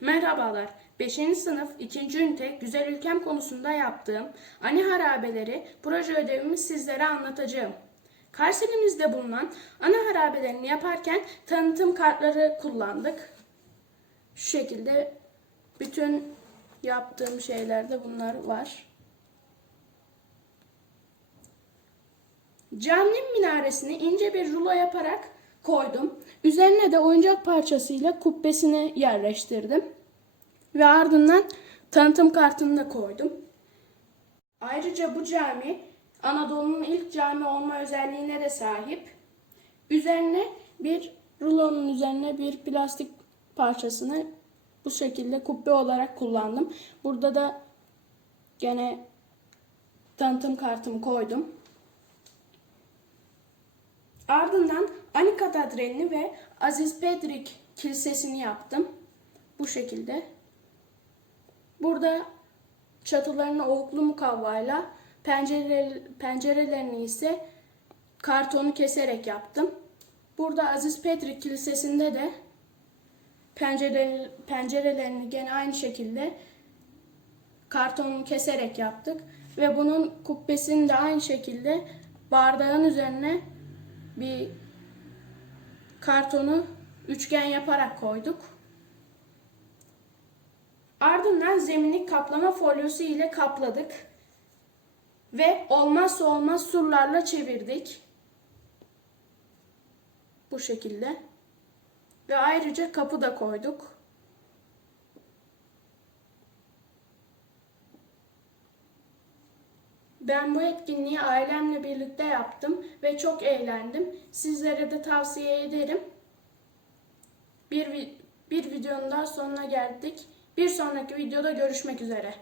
Merhabalar. 5. sınıf 2. ünite Güzel Ülkem konusunda yaptığım ani harabeleri proje ödevimi sizlere anlatacağım. Karselimizde bulunan ana harabelerini yaparken tanıtım kartları kullandık. Şu şekilde bütün yaptığım şeylerde bunlar var. Caminin minaresini ince bir rulo yaparak koydum. Üzerine de oyuncak parçasıyla kubbesini yerleştirdim. Ve ardından tanıtım kartını da koydum. Ayrıca bu cami Anadolu'nun ilk cami olma özelliğine de sahip. Üzerine bir rulonun üzerine bir plastik parçasını bu şekilde kubbe olarak kullandım. Burada da gene tanıtım kartımı koydum. Ardından Ani Katedrali'ni ve Aziz Pedrik Kilisesi'ni yaptım. Bu şekilde. Burada çatılarını oklu mukavvayla, pencere, pencerelerini ise kartonu keserek yaptım. Burada Aziz Pedrik Kilisesi'nde de pencere, pencerelerini gene aynı şekilde kartonunu keserek yaptık. Ve bunun kubbesini de aynı şekilde bardağın üzerine bir kartonu üçgen yaparak koyduk. Ardından zemini kaplama folyosu ile kapladık. Ve olmazsa olmaz surlarla çevirdik. Bu şekilde. Ve ayrıca kapı da koyduk. Ben bu etkinliği ailemle birlikte yaptım ve çok eğlendim. Sizlere de tavsiye ederim. Bir, bir videonun daha sonuna geldik. Bir sonraki videoda görüşmek üzere.